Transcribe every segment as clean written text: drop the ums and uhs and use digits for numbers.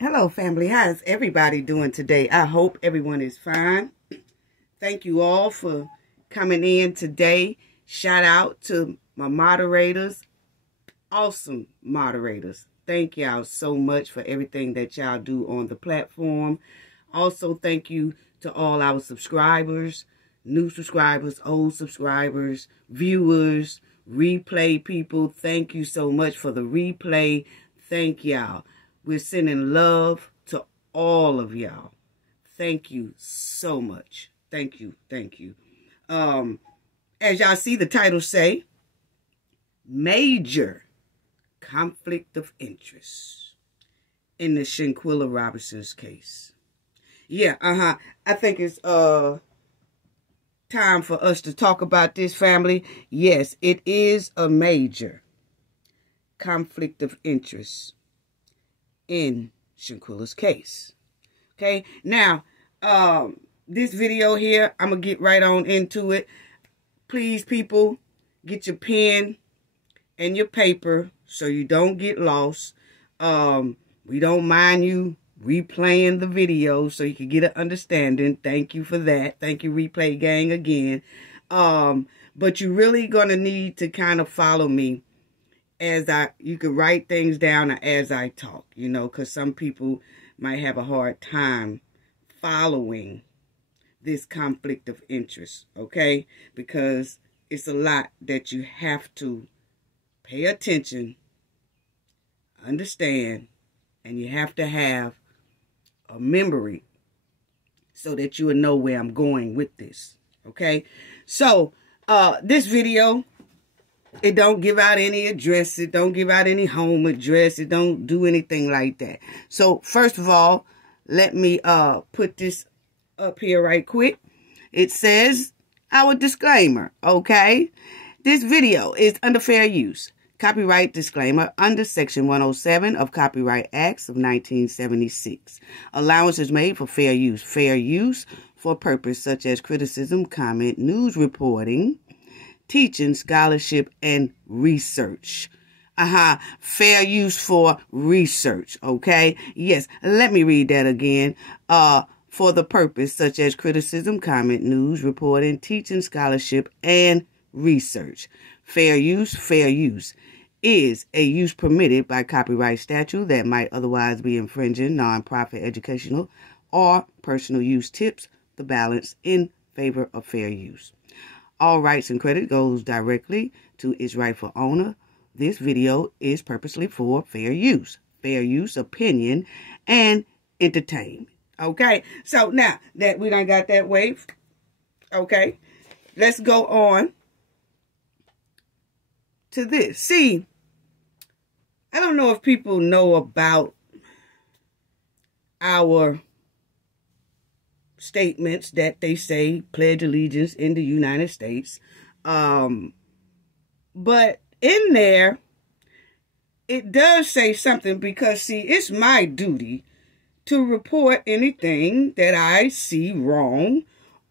Hello, family. How's everybody doing today? I hope everyone is fine. Thank you all for coming in today. Shout out to my moderators. Awesome moderators. Thank y'all so much for everything that y'all do on the platform. Also, thank you to all our subscribers, new subscribers, old subscribers, viewers, replay people. Thank you so much for the replay. Thank y'all. We're sending love to all of y'all. Thank you so much. Thank you. Thank you. As y'all see the title say, major conflict of interest in the Shanquella Robinson's case. Yeah, I think it's time for us to talk about this, family. Yes, it is a major conflict of interest in Shanquella's case. Okay, now, this video here, I'm going to get right on into it. Please, people, get your pen and your paper so you don't get lost. We don't mind you replaying the video so you can get an understanding. Thank you for that. Thank you, Replay Gang, again. But you're really going to need to kind of follow me as you can write things down as I talk, you know, because some people might have a hard time following this conflict of interest, okay? Because it's a lot that you have to pay attention, understand, and you have to have a memory so that you will know where I'm going with this, okay? So, this video, it don't give out any address. It don't give out any home address. It don't do anything like that. So, first of all, let me put this up here right quick. It says our disclaimer, okay? This video is under fair use. Copyright disclaimer under Section 107 of Copyright Acts of 1976. Allowance is made for fair use. Fair use for purpose such as criticism, comment, news reporting, teaching, scholarship, and research. Fair use for research, okay? Yes, let me read that again. For the purpose such as criticism, comment, news, reporting, teaching, scholarship, and research. Fair use is a use permitted by copyright statute that might otherwise be infringing non-profit educational or personal use tips the balance in favor of fair use. All rights and credit goes directly to its rightful owner. This video is purposely for fair use, opinion, and entertainment. Okay, so now that we done got that wave, okay, let's go on to this. See, I don't know if people know about our statements that they say pledge allegiance in the United States. But in there, it does say something because, see, it's my duty to report anything that I see wrong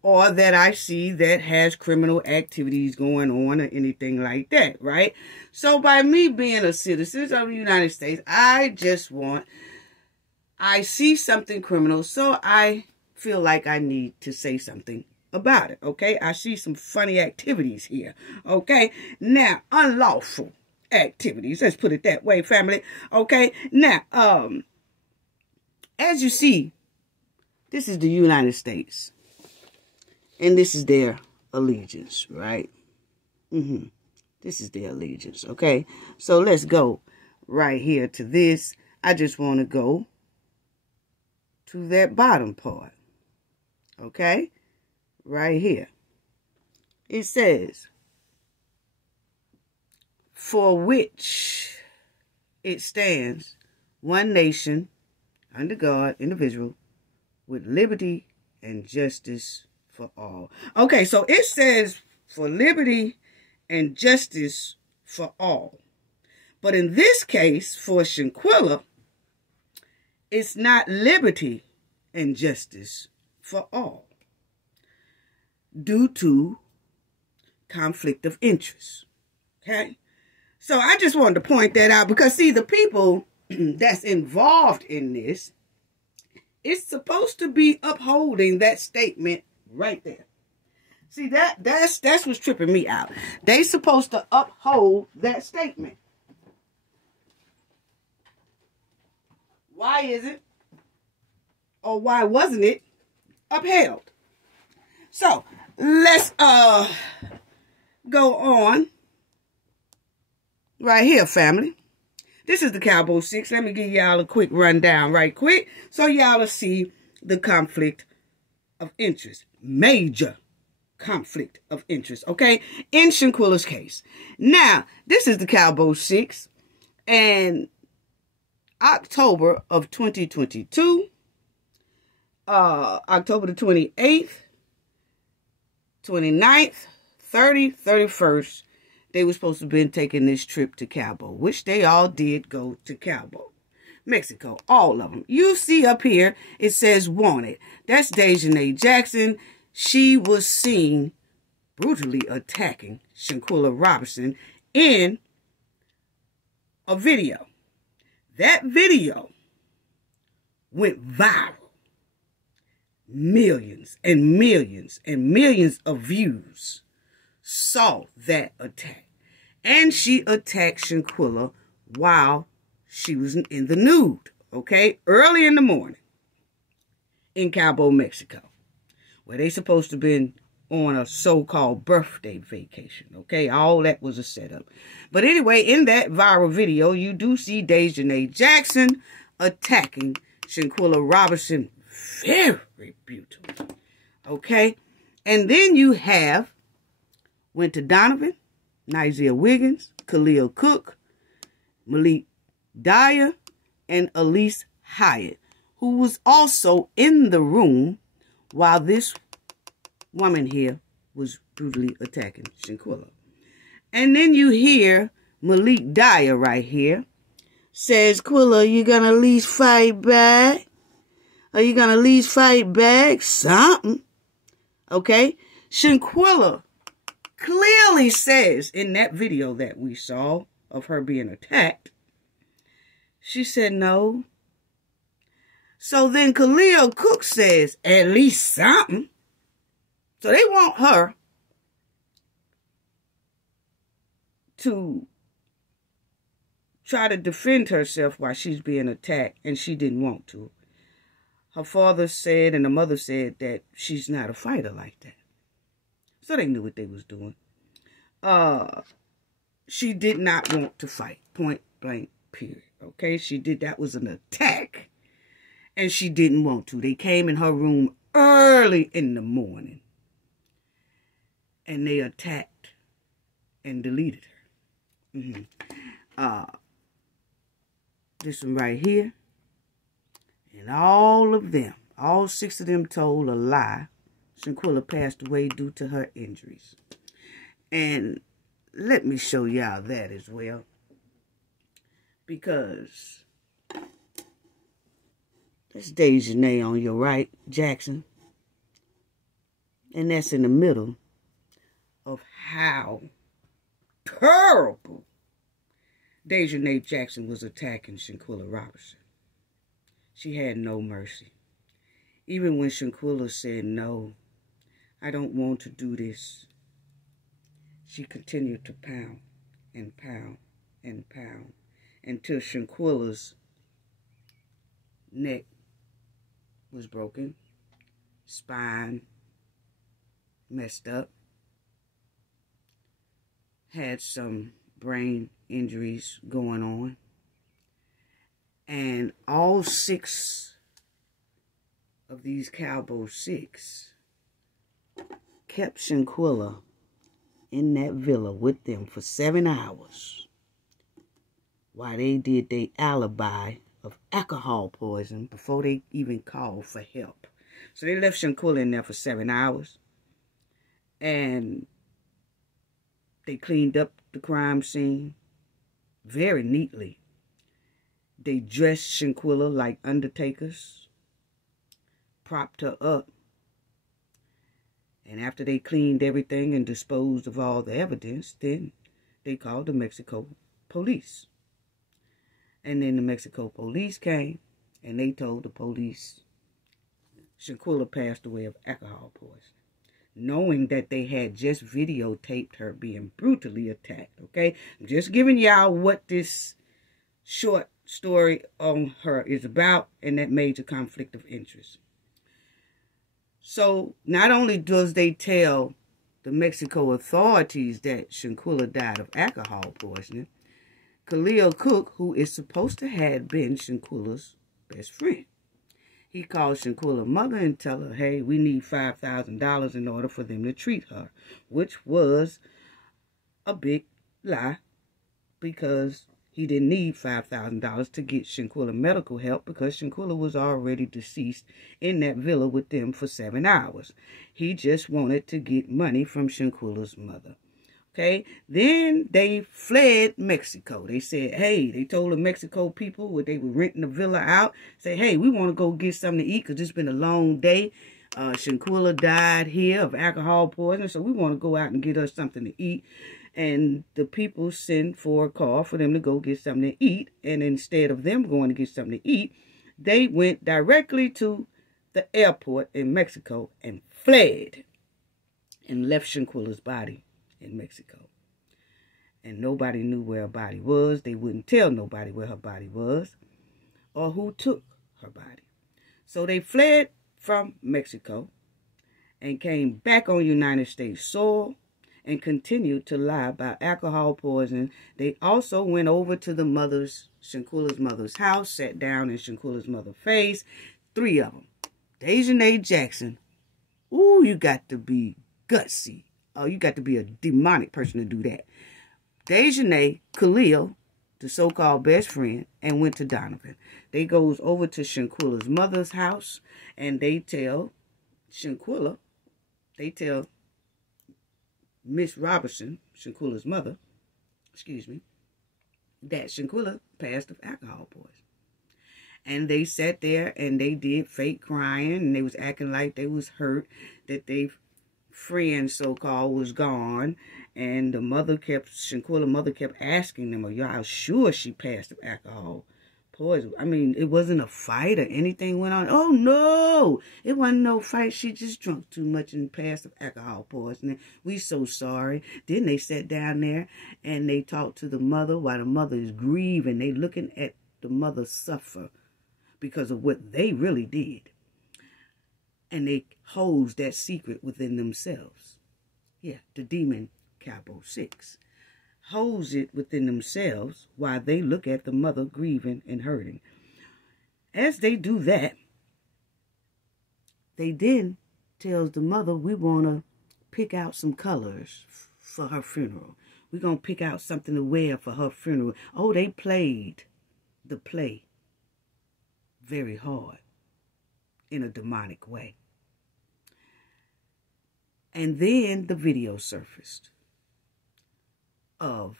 or that I see that has criminal activities going on or anything like that, right? So by me being a citizen of the United States, I see something criminal, so I feel like I need to say something about it, okay? I see some funny activities here, okay? Now, unlawful activities, let's put it that way, family, okay? Now, as you see, this is the United States, and this is their allegiance, right? This is their allegiance, okay? So let's go right here to this. I just want to go to that bottom part. Okay, right here. It says, for which it stands, one nation, under God, individual, with liberty and justice for all. Okay, so it says for liberty and justice for all. But in this case, for Shanquella, it's not liberty and justice for all, due to conflict of interest. Okay? So I just wanted to point that out because, see, the people that's involved in this It's supposed to be upholding that statement right there. See, that's what's tripping me out. They supposed to uphold that statement. Why is it, or why wasn't it upheld? So let's go on right here, family. This is the Cowboy 6. Let me give y'all a quick rundown right quick so y'all will see the conflict of interest. Major conflict of interest, okay, in Shanquella's case. Now, this is the Cowboy 6, and October of 2022, October the 28th, 29th, 30th, 31st, they were supposed to have been taking this trip to Cabo, which they all did go to Cabo, Mexico, all of them. You see up here, it says wanted. That's Dejanay Jackson. She was seen brutally attacking Shanquella Robinson in a video. That video went viral. Millions and millions and millions of views saw that attack. And she attacked Shanquella while she was in the nude, okay? Early in the morning in Cabo, Mexico, where they supposed to have been on a so-called birthday vacation, okay? All that was a setup. But anyway, in that viral video, you do see Dejanay Jackson attacking Shanquella Robinson. Very beautiful, okay? And then you have Winter Donovan, Nizia Wiggins, Khalil Cook, Malik Dyer, and Elise Hyatt, who was also in the room while this woman here was brutally attacking Shanquella. And then you hear Malik Dyer right here says, Quilla, you gonna at least fight back? Are you gonna at least fight back? Something. Okay? Shanquella clearly says in that video that we saw of her being attacked, she said no. So then Khalil Cook says, at least something. So they want her to try to defend herself while she's being attacked, and she didn't want to. Her father said and the mother said that she's not a fighter like that. So they knew what they was doing. She did not want to fight, point blank, period. Okay, that was an attack, and she didn't want to. They came in her room early in the morning, and they attacked and deleted her. This one right here, and all of them, all 6 of them told a lie. Shanquella passed away due to her injuries. And let me show y'all that as well, because that's Dejanay on your right, Jackson, and that's in the middle of how terrible Dejanay Jackson was attacking Shanquella Robinson. She had no mercy. Even when Shanquella said, no, I don't want to do this, she continued to pound and pound and pound until Shanquella's neck was broken, spine messed up, had some brain injuries going on, and all 6 of these Cowboy 6 kept Shanquella in that villa with them for 7 hours while they did their alibi of alcohol poison before they even called for help. So they left Shanquella in there for 7 hours, and they cleaned up the crime scene very neatly. They dressed Shanquella like undertakers, propped her up, and after they cleaned everything and disposed of all the evidence, then they called the Mexico police. And then the Mexico police came, and they told the police Shanquella passed away of alcohol poisoning, knowing that they had just videotaped her being brutally attacked, okay? I'm just giving y'all what this short story on her is about and that major conflict of interest. So not only does they tell the Mexico authorities that Shanquella died of alcohol poisoning, Khalil Cook, who is supposed to have been Shanquella's best friend, he calls Shanquella's mother and tell her, hey, we need $5,000 in order for them to treat her, which was a big lie because he didn't need $5,000 to get Shanquella medical help because Shanquella was already deceased in that villa with them for 7 hours. He just wanted to get money from Shanquella's mother. Okay, then they fled Mexico. They said, hey, they told the Mexico people when they were renting the villa out, say, hey, we want to go get something to eat because it's been a long day. Shanquella died here of alcohol poisoning, so we want to go out and get us something to eat. And the people sent for a car for them to go get something to eat. And instead of them going to get something to eat, they went directly to the airport in Mexico and fled and left Shanquella's body in Mexico. And nobody knew where her body was. They wouldn't tell nobody where her body was or who took her body. So they fled from Mexico and came back on United States soil and continued to lie about alcohol poisoning. They also went over to the Shanquella's mother's house, sat down in Shanquella's mother's face. 3 of them. Dejanay Jackson. Ooh, you got to be gutsy. Oh, you got to be a demonic person to do that. Dejanay, Khalil, the so-called best friend, and went to Donovan. They goes over to Shanquella's mother's house, and they tell Shanquella, they tell Miss Robertson, Shanquella's mother, that Shanquella passed of alcohol poisoning. And they sat there and they did fake crying and they was acting like they was hurt that they friend so-called was gone. And the Shanquella's mother kept asking them, are y'all sure she passed of alcohol poison? I mean, it wasn't a fight or anything went on. Oh, no, it wasn't no fight. She just drunk too much and passed of alcohol poisoning. We so sorry. Then they sat down there and they talked to the mother while the mother is grieving. They looking at the mother suffer because of what they really did. And they holds that secret within themselves. Yeah, the demon Cabo 6 holds it within themselves while they look at the mother grieving and hurting. As they do that, they then tells the mother, we want to pick out some colors for her funeral. We're going to pick out something to wear for her funeral. Oh, they played the play very hard in a demonic way. And then the video surfaced of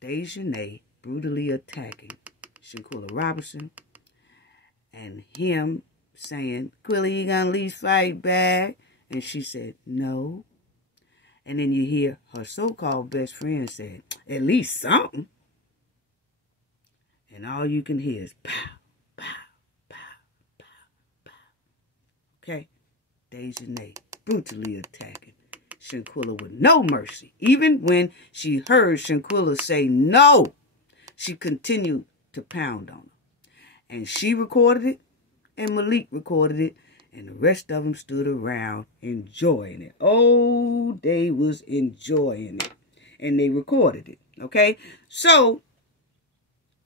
Dejanay brutally attacking Shanquella Robertson and him saying, Quilla, you gonna at least fight back? And she said, no. And then you hear her so-called best friend say, at least something. And all you can hear is pow, pow, pow, pow, pow. Okay? Dejanay brutally attacking Shanquella with no mercy. Even when she heard Shanquella say no, she continued to pound on her. And she recorded it, and Malik recorded it, and the rest of them stood around enjoying it. Oh, they was enjoying it. And they recorded it, okay? So,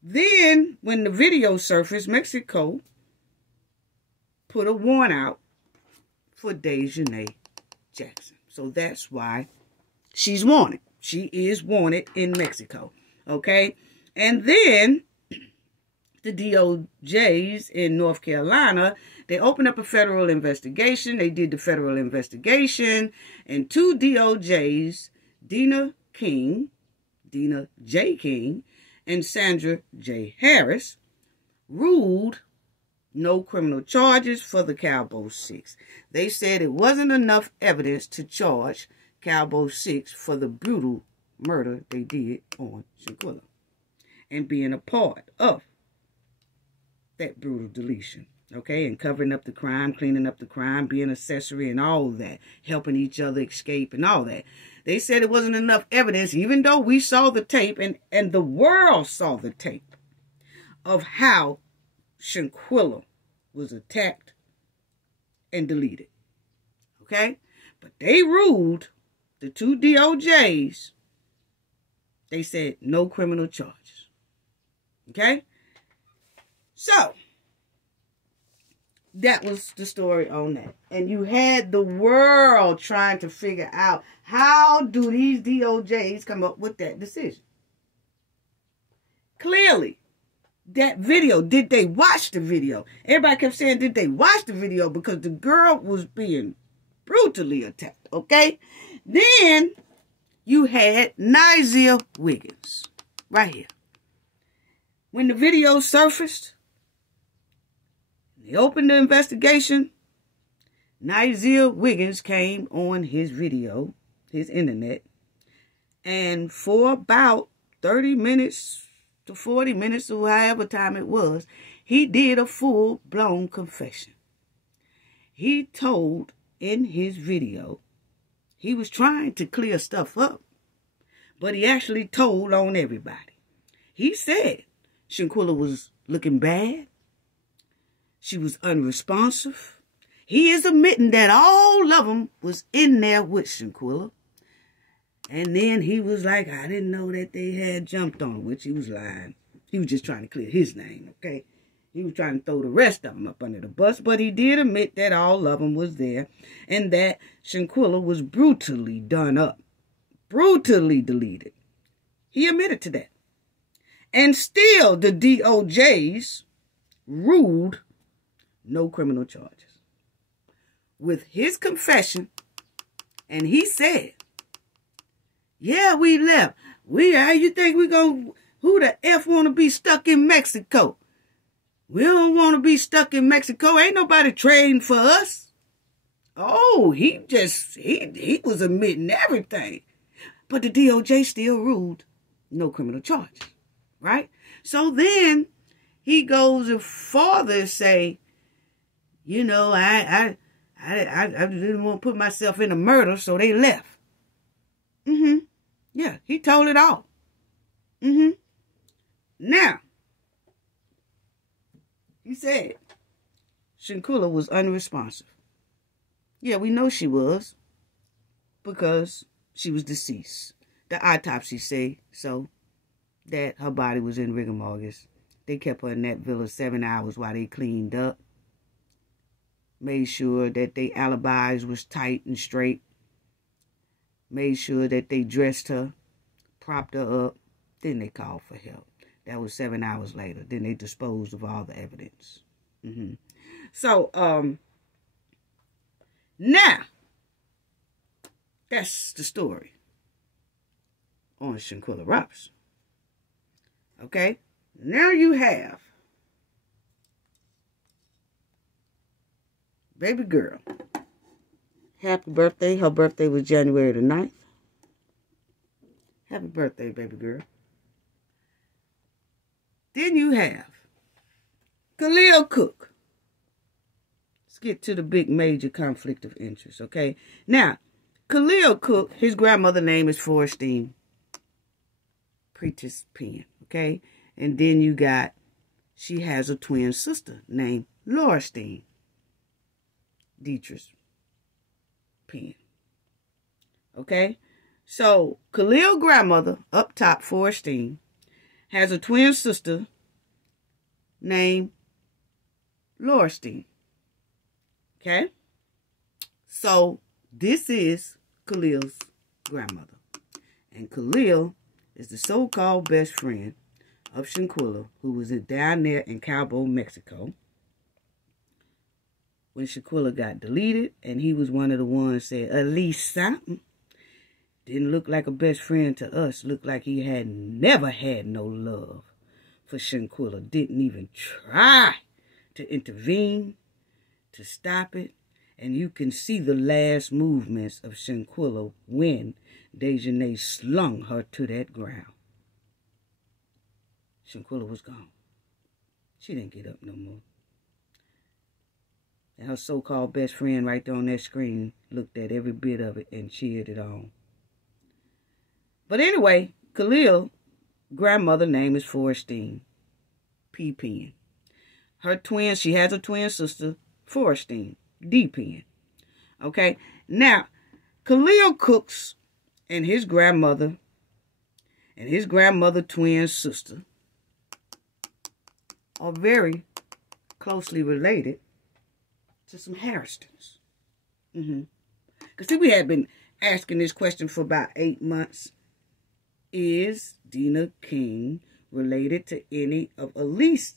then, when the video surfaced, Mexico put a warrant out for Dejanay Jackson. So that's why she's wanted. She is wanted in Mexico. Okay? And then the DOJs in North Carolina, they opened up a federal investigation. They did the federal investigation. And 2 DOJs, Dina J. King, and Sandra J. Harris, ruled no criminal charges for the Cabo 6. They said it wasn't enough evidence to charge Cabo 6 for the brutal murder they did on Shanquella and being a part of that brutal deletion Okay, and covering up the crime, cleaning up the crime, being accessory and all that, helping each other escape and all that. They said it wasn't enough evidence, even though we saw the tape and the world saw the tape of how Shanquella was attacked and deleted. Okay? But they ruled, the two DOJs, they said no criminal charges. Okay? So, that was the story on that. And you had the world trying to figure out, how do these DOJs come up with that decision? Clearly, that video, did they watch the video? Everybody kept saying, did they watch the video? Because the girl was being brutally attacked, okay? Then, you had Nigel Wiggins, right here. When the video surfaced, they opened the investigation, Nigel Wiggins came on his video, his internet, and for about 30 minutes to 40 minutes or however time it was, he did a full-blown confession. He told in his video, he was trying to clear stuff up, but he actually told on everybody. He said Shanquella was looking bad. She was unresponsive. He is admitting that all of them was in there with Shanquella. And then he was like, I didn't know that they had jumped on her, which he was lying. He was just trying to clear his name, okay? He was trying to throw the rest of them up under the bus, but he did admit that all of them was there and that Shanquella was brutally done up, brutally deleted. He admitted to that. And still the DOJs ruled no criminal charges. With his confession, and he said, yeah, we left. You think we gonna, who the F want to be stuck in Mexico? We don't want to be stuck in Mexico. Ain't nobody trading for us. Oh, he was admitting everything. But the DOJ still ruled no criminal charges, right? So then he goes and further say, you know, I didn't want to put myself in a murder, so they left. Yeah, he told it all. Now, he said Shanquella was unresponsive. Yeah, we know she was because she was deceased. The autopsy say so, that her body was in rigor mortis. They kept her in that villa 7 hours while they cleaned up. Made sure that their alibis was tight and straight. Made sure that they dressed her, propped her up. Then they called for help. That was 7 hours later. Then they disposed of all the evidence. So, now, that's the story on Shanquella Robinson. Okay? Now you have baby girl. Happy birthday. Her birthday was January the 9th. Happy birthday, baby girl. Then you have Khalil Cook. Let's get to the big major conflict of interest, okay? Now, Khalil Cook, his grandmother's name is Forestine Prentice Penn, okay? And then you got, she has a twin sister named Laurestine Dietrich Penn. Okay? So, Khalil's grandmother, up top, Forestine, has a twin sister named Laurestine. Okay? So, this is Khalil's grandmother. And Khalil is the so-called best friend of Shanquella, who was down there in Cabo, Mexico, when Shanquella got deleted, and he was one of the ones said, at least something. Didn't look like a best friend to us. Looked like he had never had no love for Shanquella. Didn't even try to intervene, to stop it. And you can see the last movements of Shanquella when Dejanay slung her to that ground. Shanquella was gone. She didn't get up no more. her so-called best friend right there on that screen looked at every bit of it and cheered it on. But anyway, Khalil's grandmother name is Forestine P. Penn. Her twin, she has a twin sister, Forestine D. Penn. Okay, now Khalil Cooks and his grandmother twin sister are very closely related to some Harristons. Because see, we had been asking this question for about 8 months. Is Dina King related to any of Elise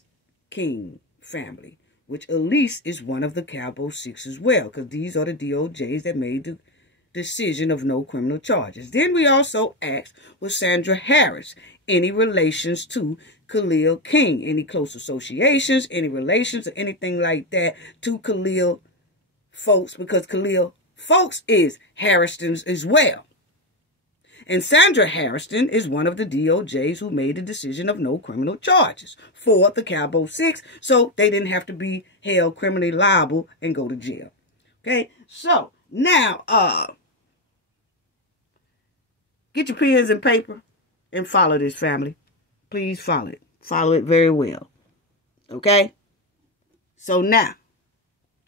King family? Which Elise is one of the Cabo Six as well. Because these are the DOJs that made the decision of no criminal charges. Then we also asked, was Sandra Harris any relations to Khalil King? Any close associations, any relations or anything like that to Khalil folks? Because Khalil folks is Harristons as well. And Sandra Harrison is one of the DOJs who made the decision of no criminal charges for the Cabo Six, so they didn't have to be held criminally liable and go to jail. Okay, so now, get your pens and paper and follow this, family. Please follow it. Follow it very well. Okay? So now,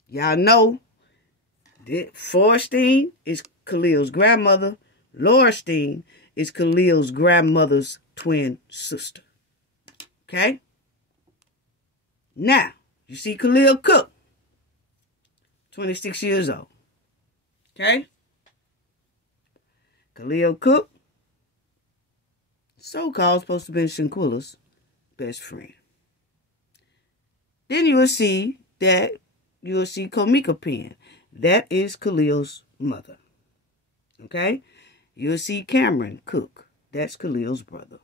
y'all know that Forestine is Khalil's grandmother. Laurestine is Khalil's grandmother's twin sister. Okay? Now, you see Khalil Cook, 26 years old. Okay? Khalil Cook, so-called supposed to be Shanquella's best friend. Then you will see Komika Penn. That is Khalil's mother. Okay? You'll see Cameron Cook. That's Khalil's brother.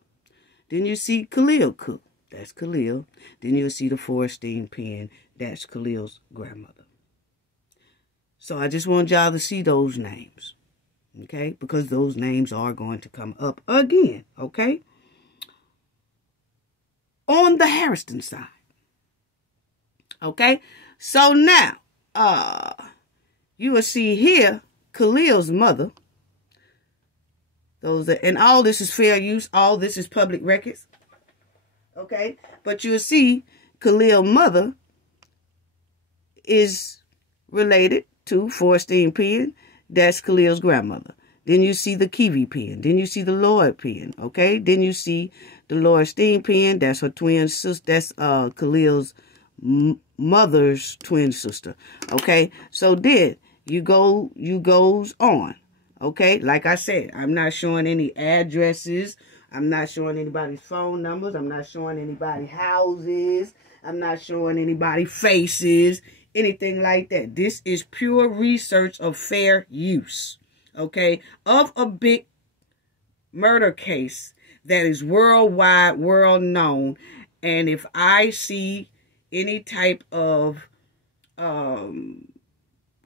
Then you see Khalil Cook. That's Khalil. Then you'll see the Forestine Penn. That's Khalil's grandmother. So I just want y'all to see those names. Okay? Because those names are going to come up again. Okay? On the Harrison side. Okay? So now, you will see here Khalil's mother. And all this is fair use. All this is public records. Okay? But you'll see Khalil's mother is related to Forestine Penn. That's Khalil's grandmother. Then you see the Kiwi Penn. Then you see the Lloyd Penn. Okay? Then you see the Laurestine Penn. That's her twin sister. That's Khalil's mother's twin sister. Okay? So then you goes on. Okay, like I said, I'm not showing any addresses. I'm not showing anybody's phone numbers. I'm not showing anybody's houses. I'm not showing anybody's faces, anything like that. This is pure research of fair use, okay, of a big murder case that is worldwide, world known. And if I see any type of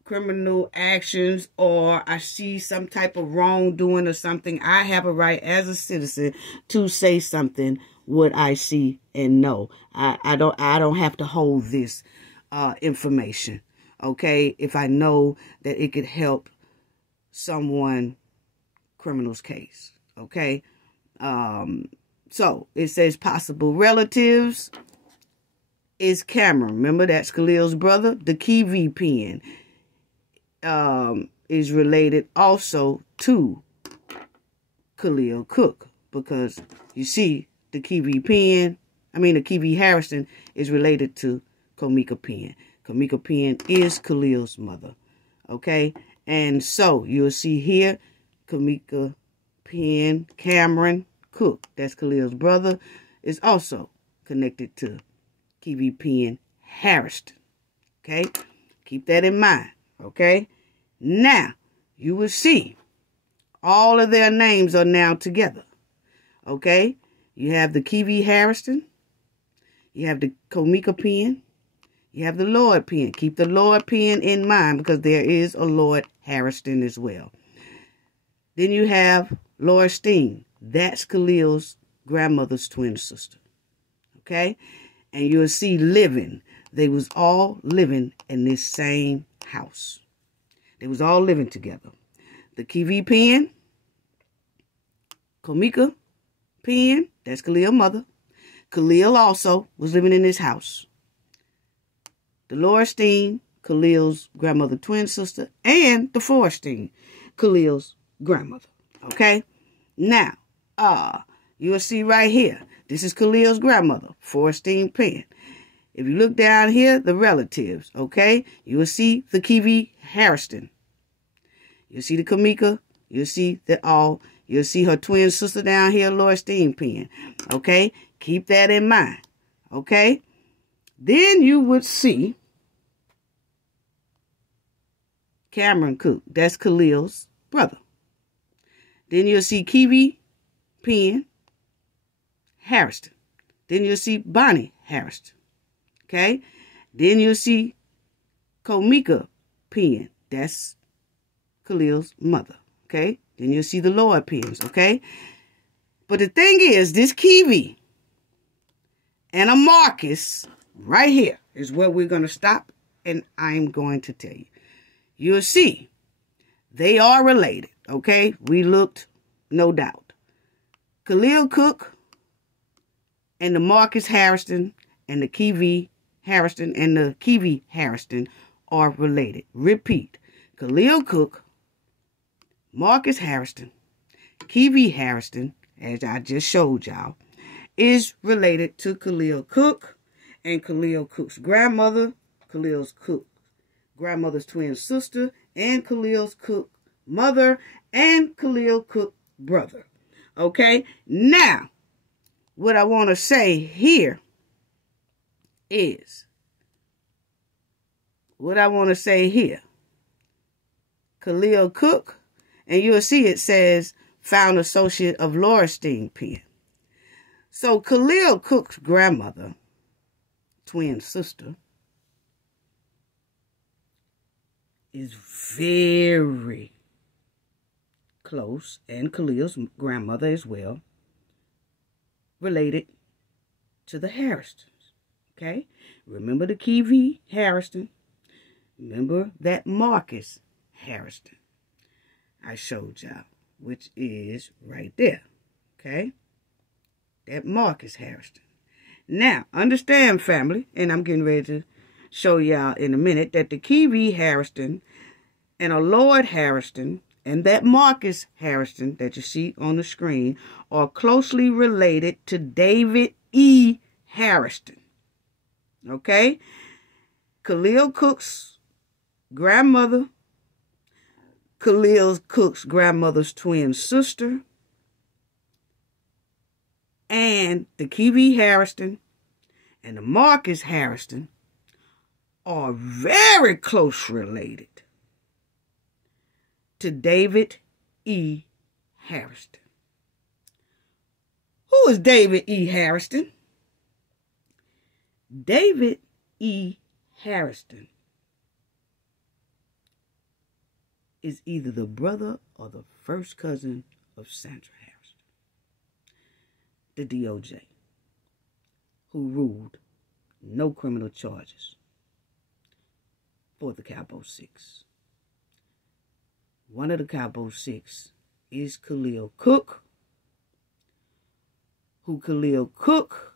criminal actions, or I see some type of wrongdoing or something, I have a right as a citizen to say something what I see and know. I don't have to hold this information, okay, if I know that it could help someone criminal's case. Okay? So it says possible relatives is Cameron. Remember, that's Khalil's brother. The Kiwi Penn is related also to Khalil Cook, because you see the Kiwi Harrison is related to Komika Penn. Komika Penn is Khalil's mother. Okay? And so you'll see here Komika Penn, Cameron Cook, that's Khalil's brother, is also connected to Kiwi Penn Harrison. Okay? Keep that in mind. Okay? Now, you will see all of their names are now together. Okay? You have the Kiwi Harrison. You have the Komika Penn. You have the Lloyd Penn. Keep the Lloyd Penn in mind, because there is a Lloyd Harrison as well. Then you have Laurestine. That's Khalil's grandmother's twin sister. Okay? And you'll see living. they was all living in this same house. They was all living together. The Kiwi Pen, Komika Pen, that's Khalil's mother. Khalil also was living in this house. Dolores, Khalil's grandmother, twin sister, and the Forstein, Khalil's grandmother. Okay? Now, you will see right here, this is Khalil's grandmother, Forstein Pen. If you look down here, the relatives, okay? You will see the Kiwi Harrison. You'll see the Kamika. You'll see you'll see her twin sister down here, Lorstein Pen. Okay? Keep that in mind. Okay? Then you would see Cameron Cook. That's Khalil's brother. Then you'll see Kiwi Pen Harrison. Then you'll see Bonnie Harrison. Okay? Then you'll see Komika Pen. That's Khalil's mother. Okay? Then you'll see the Lord Pens. Okay? But the thing is, this Kiwi and a Marcus right here is where we're going to stop, and I'm going to tell you. You'll see they are related. Okay? We looked, no doubt. Khalil Cook and the Marcus Harrison and the Kiwi Harrison and the Kiwi Harrison are related. Repeat. Khalil Cook, Marcus Harrison, Kiwi Harrison, as I just showed y'all, is related to Khalil Cook and Khalil Cook's grandmother, Khalil's Cook grandmother's twin sister, and Khalil's Cook mother, and Khalil Cook brother. Okay? Now, what I want to say here is, Khalil Cook, and you'll see it says, found associate of Lorstein Pen. So Khalil Cook's grandmother, twin sister, is very close, and Khalil's grandmother as well, related to the Harristons. Okay? Remember the Kiwi Harrison. Remember that Marcus Harrison I showed y'all, which is right there. Okay? That Marcus Harrison. Now, understand, family, and I'm getting ready to show y'all in a minute, that the Kiwi Harrison and a Lord Harrison and that Marcus Harrison that you see on the screen are closely related to David E. Harrison. Okay? Khalil Cook's grandmother, Khalil Cook's grandmother's twin sister, and the Kiwi Harrison and the Marcus Harrison are very close related to David E. Harrison. Who is David E. Harrison? David E. Harrison is either the brother or the first cousin of Sandra Harrison, the DOJ, who ruled no criminal charges for the Cabo Six. One of the Cabo Six is Khalil Cook, who Khalil Cook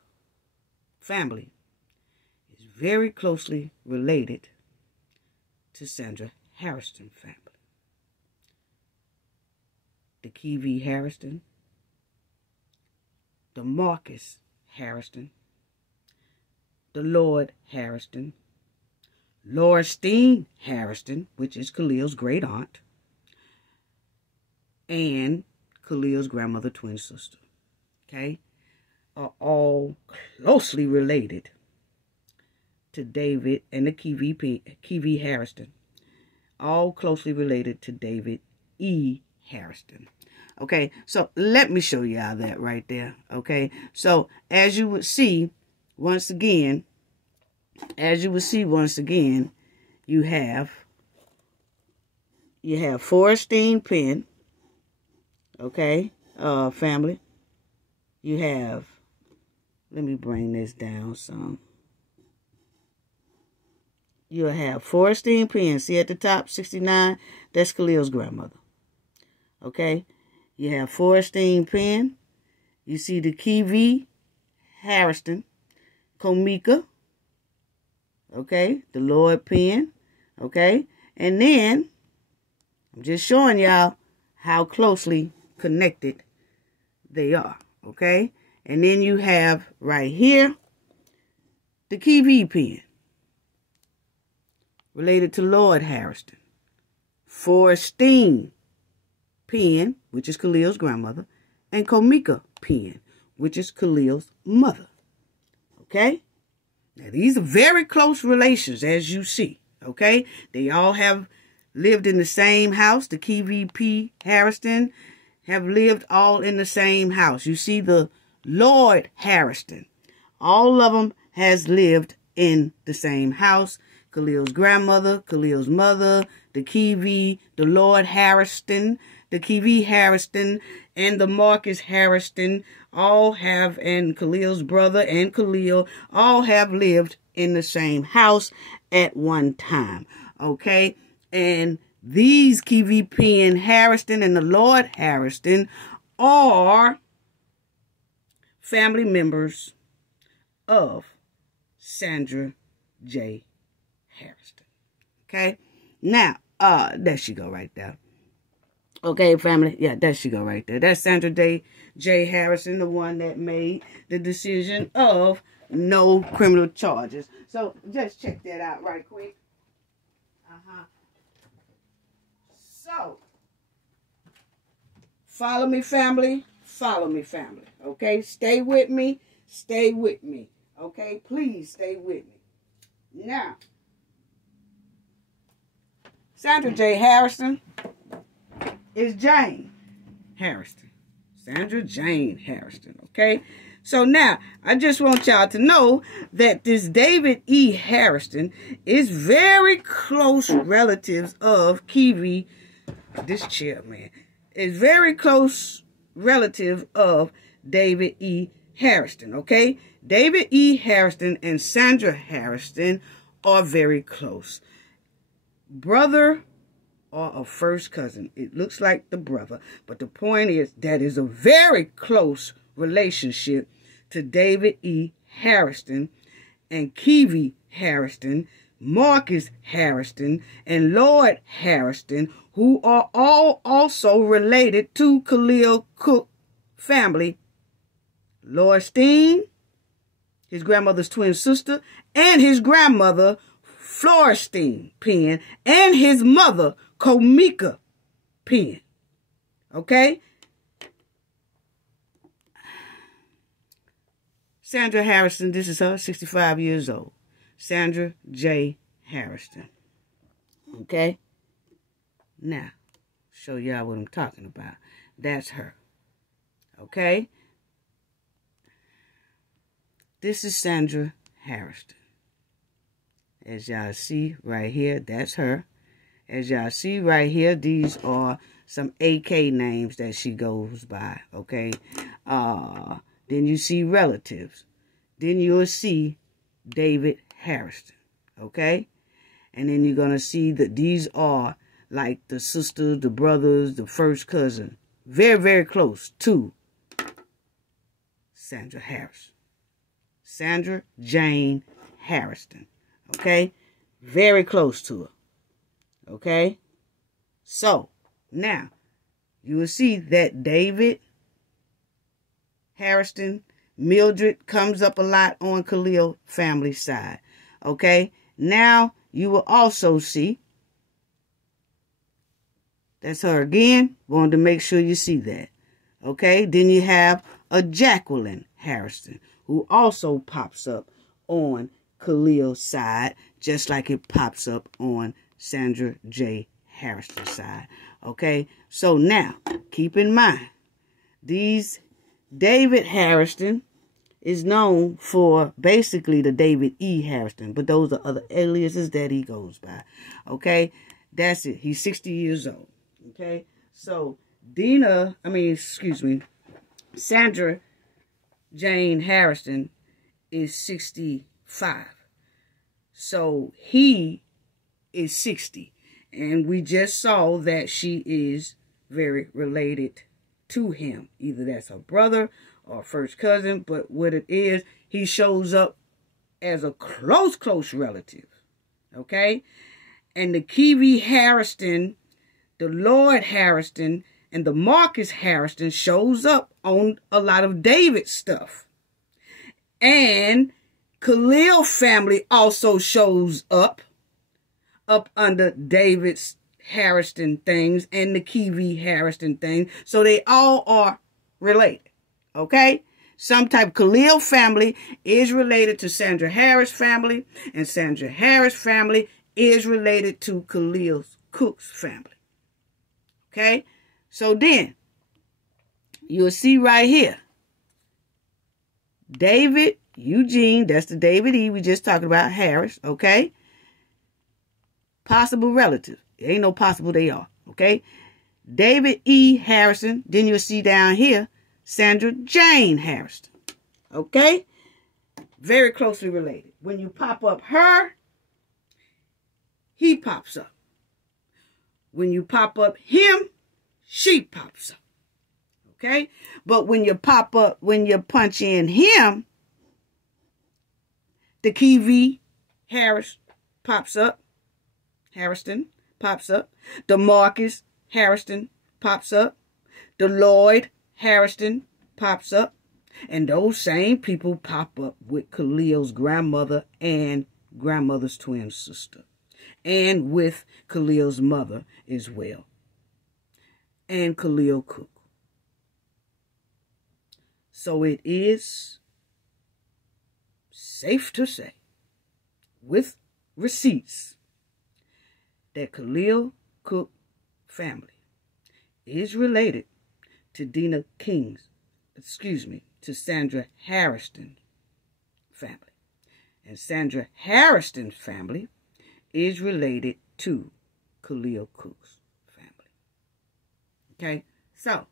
family is very closely related to Sandra Harrison family. The Kiwi Harrison, the Marcus Harrison, the Lord Harrison, Lorstein Harrison, which is Khalil's great aunt, and Khalil's grandmother twin sister, okay, are all closely related to David and the Kiwi Harrison, all closely related to David E. Harrison. Okay, so let me show y'all that right there. Okay, so as you would see, once again, you have Forrestine Pen. Okay, family. You have, let me bring this down some. you'll have Forrestine Penn. See at the top, 69? That's Khalil's grandmother. Okay? You have Forrestine Penn. You see the Kiwi Harrison, Komika. Okay? The Lord Penn. Okay? And then, I'm just showing y'all how closely connected they are. Okay? And then you have right here, the Kiwi Penn, related to Lord Harrison. Forrestine Penn, which is Khalil's grandmother, and Komika Penn, which is Khalil's mother. Okay? Now, these are very close relations, as you see. Okay? They all have lived in the same house. The Kiwi P. Harrison have lived all in the same house. You see the Lord Harrison. All of them has lived in the same house. Khalil's grandmother, Khalil's mother, the Kiwi, the Lord Harrison, the Kiwi Harrison, and the Marcus Harrison all have, and Khalil's brother and Khalil all have lived in the same house at one time. Okay? And these Kiwi Penn Harrison and the Lord Harrison are family members of Sandra J. Harrison. Okay? Now, there she go right there. Okay, family? Yeah, there she go right there. That's Sandra J. Harrison, the one that made the decision of no criminal charges. So, just check that out right quick. So, follow me, family. Follow me, family. Okay? Stay with me. Stay with me. Okay? Please stay with me. Now, Sandra J. Harrison is Jane Harrison. Sandra Jane Harrison. Okay? So now, I just want y'all to know that this David E. Harrison is very close relatives of Kiwi. This chair, man. Is very close relative of David E. Harrison. Okay? David E. Harrison and Sandra Harrison are very close. Brother or a first cousin. It looks like the brother. But the point is that is a very close relationship to David E. Harrison and Kiwi Harrison, Marcus Harrison, and Lord Harrison, who are all also related to Khalil Cook family. Lord Steen, his grandmother's twin sister, and his grandmother, Florestine Penn, and his mother, Komika Penn. Okay? Sandra Harrison, this is her, 65 years old. Sandra J. Harrison. Okay? Now, show y'all what I'm talking about. That's her. Okay? This is Sandra Harrison. As y'all see right here, that's her. As y'all see right here, these are some AK names that she goes by. Okay? Then you see relatives. Then you'll see David Harrison. Okay? And then you're going to see that these are like the sisters, the brothers, the first cousin. Very, very close to Sandra Harrison. Sandra Jane Harrison. Okay? Very close to her. Okay? So, now, you will see that David Harrison, Mildred comes up a lot on Khalil family side. Okay? Now, you will also see, that's her again. Wanted to make sure you see that. Okay? Then you have a Jacqueline Harrison, who also pops up on Khalil's side, just like it pops up on Sandra J. Harrison's side. Okay? So now, keep in mind, these David Harrison is known for basically the David E. Harrison, but those are other aliases that he goes by. Okay? That's it. He's 60 years old. Okay? So, Sandra Jane Harrison is 65. So, he is 60. And we just saw that she is very related to him. Either that's her brother or first cousin, but what it is, he shows up as a close relative. Okay? And the Kiwi Harrison, the Lord Harrison, and the Marcus Harrison shows up on a lot of David's stuff. And Khalil family also shows up under David's Harrison things and the Kiwi Harrison things. So they all are related. Okay? Some type Khalil family is related to Sandra Harris family, and Sandra Harris family is related to Khalil Cook's family. Okay? So then, you'll see right here, David Eugene, that's the David E. we just talked about, Harris, okay? Possible relatives. There ain't no possible, they are, okay? David E. Harrison. Then you'll see down here, Sandra Jane Harrison, okay? Very closely related. When you pop up her, he pops up. When you pop up him, she pops up. Okay? But when you punch in him, the Kiwi Harris pops up. Harrison pops up. The Marcus Harrison pops up. The Lloyd Harrison pops up. And those same people pop up with Khalil's grandmother and grandmother's twin sister. And with Khalil's mother as well. And Khalil Cook. So it is safe to say, with receipts, that Khalil Cook family is related to to Sandra Harrison family. And Sandra Harrison family is related to Khalil Cook's family. Okay, so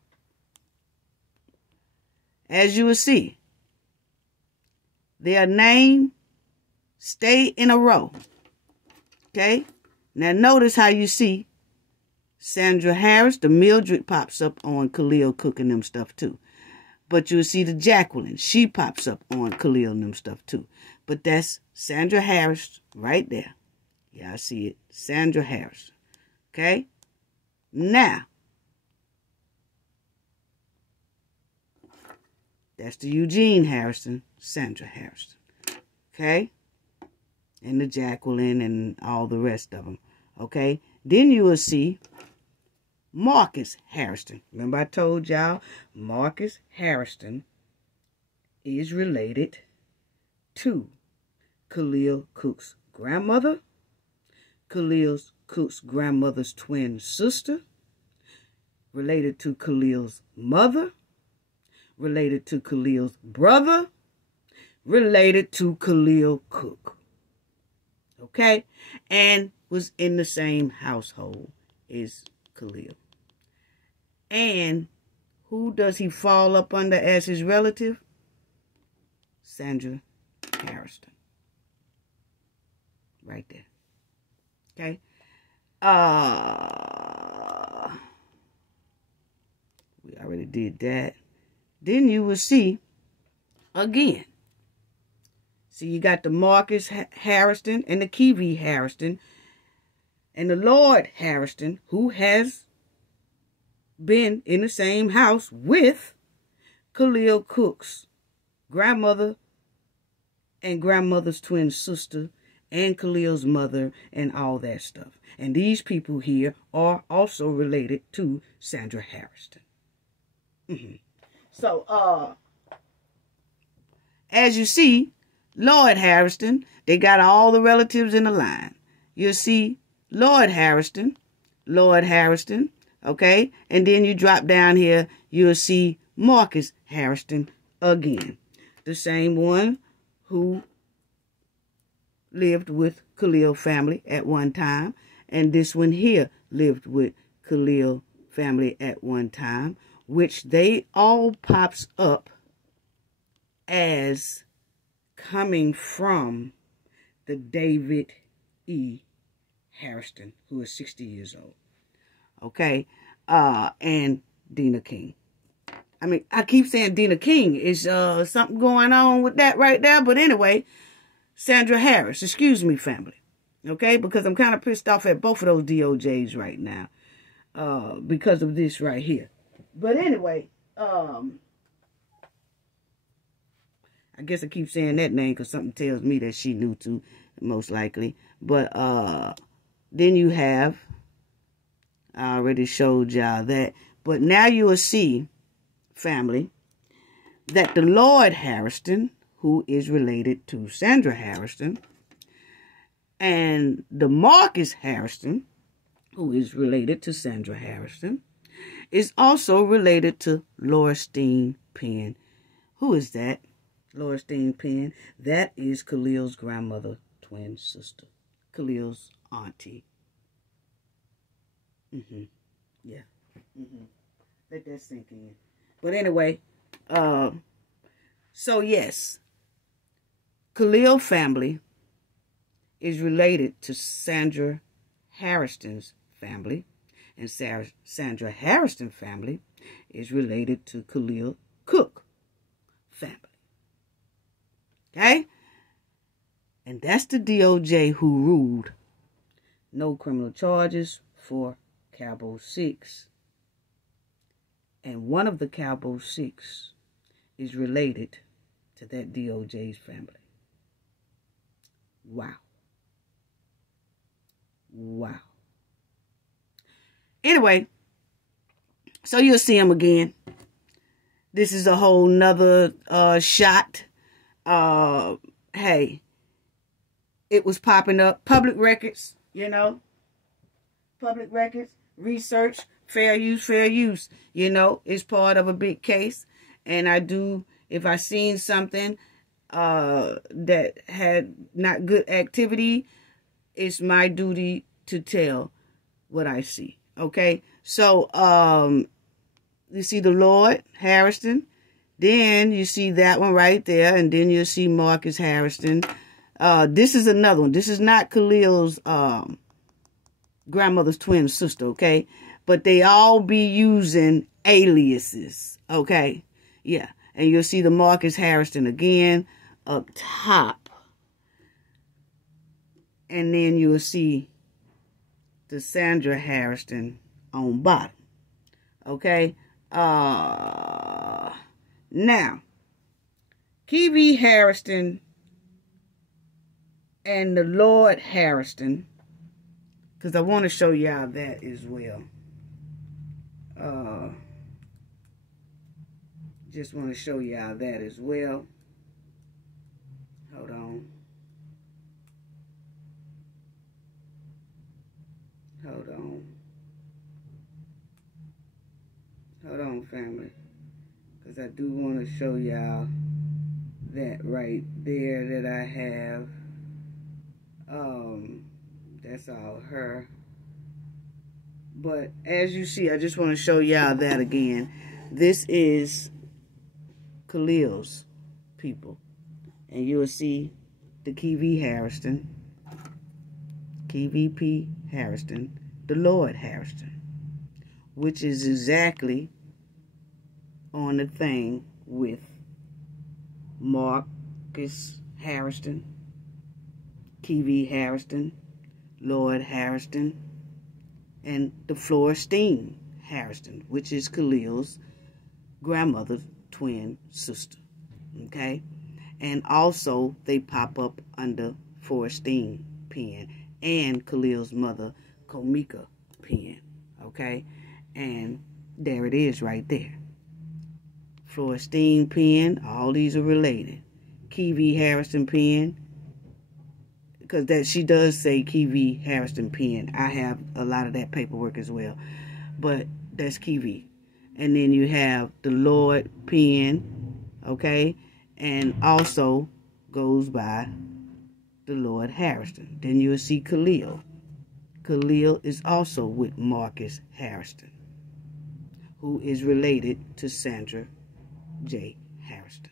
as you will see, their name stay in a row. Okay, now notice how you see Sandra Harris, the Mildred pops up on Khalil Cook and them stuff too. But you'll see the Jacqueline, she pops up on Khalil and them stuff too. But that's Sandra Harris right there. Yeah, I see it. Sandra Harris. Okay? Now, that's the Eugene Harrison, Sandra Harrison. Okay? And the Jacqueline and all the rest of them. Okay? Then you will see Marcus Harrison. Remember I told y'all Marcus Harrison is related to Khalil Cook's grandmother, Khalil Cook's grandmother's twin sister, related to Khalil's mother, related to Khalil's brother, related to Khalil Cook. Okay? And was in the same household as Khalil. And who does he fall up under as his relative? Sandra Harrison. Right there. Okay? We already did that. Then you will see again. See, you got the Marcus Harrison and the Kiwi Harrison and the Lord Harrison, who has been in the same house with Khalil Cook's grandmother and grandmother's twin sister and Khalil's mother and all that stuff. And these people here are also related to Sandra Harrison. So, as you see, Lord Harrison, they got all the relatives in the line. You'll see Lord Harrison, okay? And then you drop down here, you'll see Marcus Harrison again. The same one who lived with Khalil family at one time. And this one here lived with Khalil family at one time, which they all pops up as coming from the David E. Harrison, who is 60 years old. Okay? And Dina King. I mean, I keep saying Dina King. Is something going on with that right there? But anyway, Sandra Harris. Excuse me, family. Okay? Because I'm kind of pissed off at both of those DOJs right now. Because of this right here. But anyway, I guess I keep saying that name because something tells me that she knew too, most likely. But then you have, I already showed y'all that. But now you will see, family, that the Lord Harrison, who is related to Sandra Harrison, and the Marcus Harrison, who is related to Sandra Harrison, is also related to Laurstine Penn. Who is that? Laurstine Penn. That is Khalil's grandmother, twin sister. Khalil's auntie. Yeah. Let that sink in. But anyway, so yes, Khalil family is related to Sandra Harrison's family, and Sandra Harrison family is related to Khalil Cook family. Okay? And that's the DOJ who ruled no criminal charges for Cabo 6. And one of the Cabo 6 is related to that DOJ's family. Wow. Wow. Anyway, so you'll see him again. This is a whole nother shot. Hey, it was popping up. Public records, you know. Public records, research, fair use, you know, is part of a big case. And I do, if I seen something that had not good activity, it's my duty to tell what I see. Okay? So, you see the Lord Harrison. Then you see that one right there. And then you'll see Marcus Harrison. This is another one. This is not Khalil's grandmother's twin sister, okay? But they all be using aliases, okay? Yeah. And you'll see the Marcus Harrison again up top. And then you'll see the Sandra Harrison on bottom. Okay? Now, Kiwi Harrison and the Lord Harrison, because I want to show y'all that as well. Just want to show y'all that as well. Hold on. Hold on. Hold on, family. Because I do want to show y'all that right there that I have. That's all her. But as you see, I just want to show y'all that again. This is Khalil's people. And you'll see the Kiwi Harrison, KVP Harrison, the Lord Harrison, which is exactly on the thing with Marcus Harrison, Kiwi Harrison, Lord Harrison, and the Florestine Harrison, which is Khalil's grandmother's twin sister. Okay? And also, they pop up under Florestine Penn and Khalil's mother, Komika Penn. Okay? And there it is right there. Florestine Penn, all these are related. Kiwi Harrison Penn, because that she does say Kiwi Harrison Penn. I have a lot of that paperwork as well. But that's Kiwi. And then you have the Lord Penn, okay? And also goes by the Lord Harrison. Then you'll see Khalil. Khalil is also with Marcus Harrison, who is related to Sandra J. Harrison.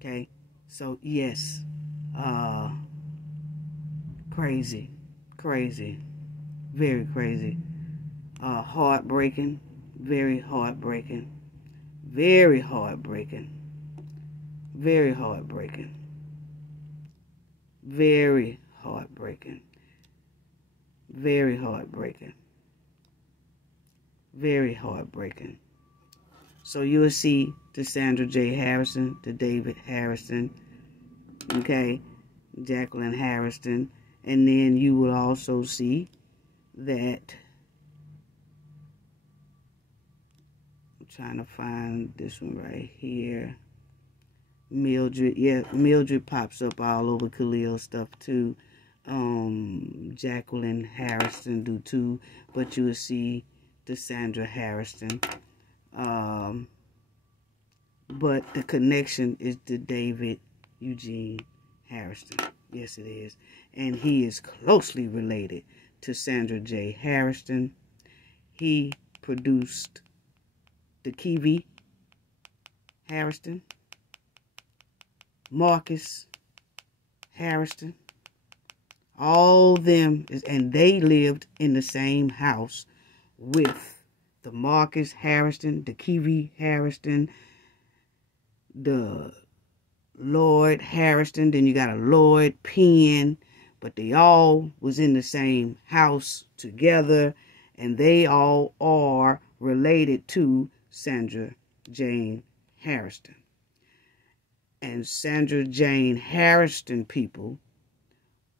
Okay? So, yes. Crazy. Crazy. Very crazy. Heartbreaking. Very heartbreaking. Very heartbreaking. Very heartbreaking. Very heartbreaking. Very heartbreaking. Very heartbreaking. So you'll see the Sandra J. Harrison, the David Harrison, okay, Jacqueline Harrison, and then you will also see that, I'm trying to find this one right here, Mildred. Yeah, Mildred pops up all over Khalil's stuff too. Jacqueline Harrison do too, but you will see the Sandra Harrison. But the connection is the David Eugene Harrison. Yes, it is. And he is closely related to Sandra J. Harrison. He produced the Kiwi Harrison, Marcus Harrison. All them, and they lived in the same house with the Marcus Harrison, the Kiwi Harrison, the Lloyd Harrison, then you got a Lloyd Penn, but they all was in the same house together, and they all are related to Sandra Jane Harrison. And Sandra Jane Harrison people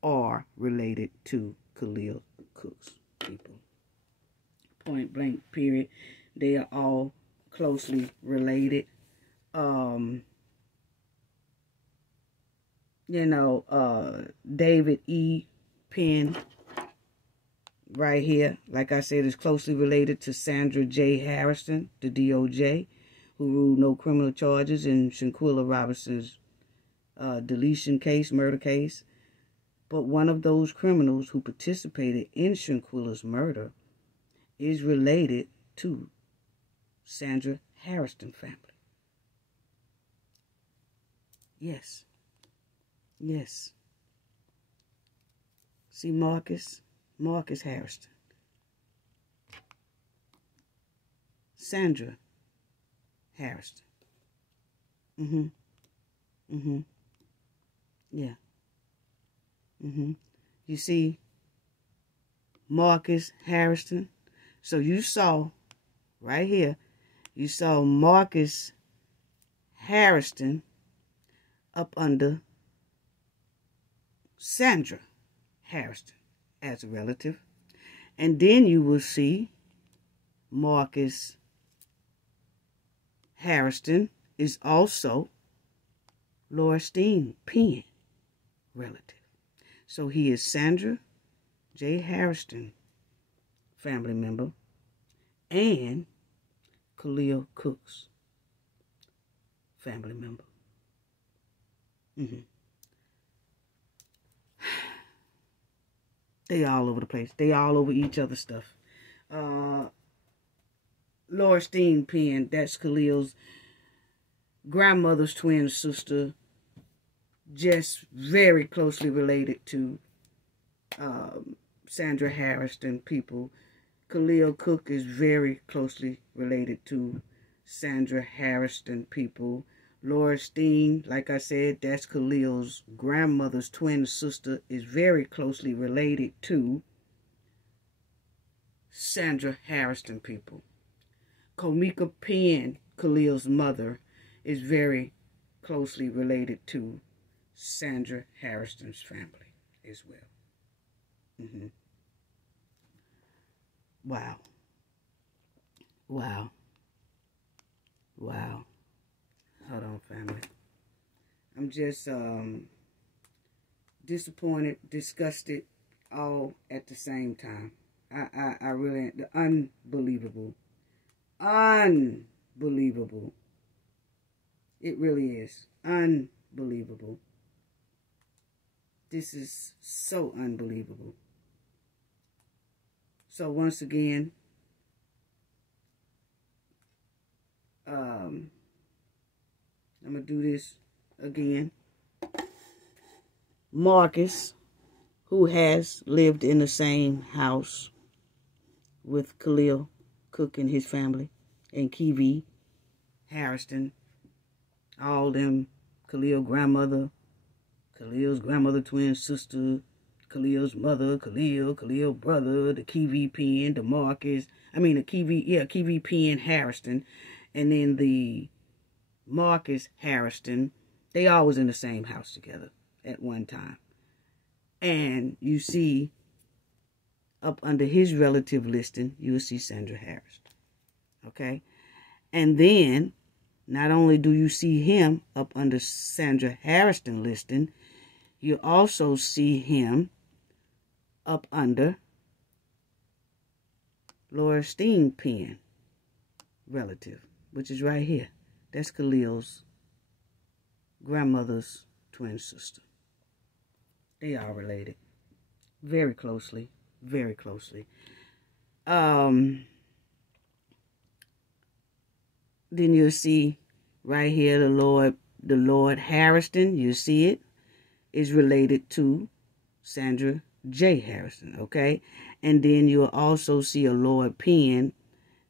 are related to Khalil Cook's people. Point blank, period. They are all closely related. David E. Penn, right here, like I said, is closely related to Sandra J. Harrison, the DOJ, who ruled no criminal charges in Shanquella Robinson's deletion case, murder case. But one of those criminals who participated in Shanquella's murder is related to Sandra Harrison family. Yes. Yes. See Marcus Harrison. Sandra Harrison. Yeah. You see Marcus Harrison. So you saw right here, you saw Marcus Harrison up under Sandra Harrison as a relative. And then you will see Marcus Harrison is also Laurstine Penn relative. So he is Sandra J. Harrison family member and Khalil Cook's family member. They all over the place. They all over each other's stuff. Laurstine Penn, that's Khalil's grandmother's twin sister, just very closely related to Sandra Harrison people. Khalil Cook is very closely related to Sandra Harrison people. Laurstine, like I said, that's Khalil's grandmother's twin sister, is very closely related to Sandra Harrison people. Komika Penn, Khalil's mother, is very closely related to Sandra Harrison's family as well. Wow. Wow. Wow. Hold on, family. I'm just disappointed, disgusted, all at the same time. I really, unbelievable. Unbelievable. It really is. Unbelievable. This is so unbelievable. So once again, I'm going to do this again. Marcus, who has lived in the same house with Khalil Cook and his family, and Kiwi Harrison, all them, Khalil's grandmother, twin sister, Khalil's mother, Khalil's brother, the Kiwi Pen, Kiwi Pen Harrison, and then the Marcus Harrison. They all was in the same house together at one time. And you see, up under his relative listing, you will see Sandra Harrison. Okay? And then, not only do you see him up under Sandra Harrison listing, you also see him up under Laura Steen Penn relative, which is right here. That's Khalil's grandmother's twin sister. They are related. Very closely. Very closely. Then you'll see right here the Lord Harrison, you see it, is related to Sandra J. Harrison, okay? And then you'll also see a Lord Penn.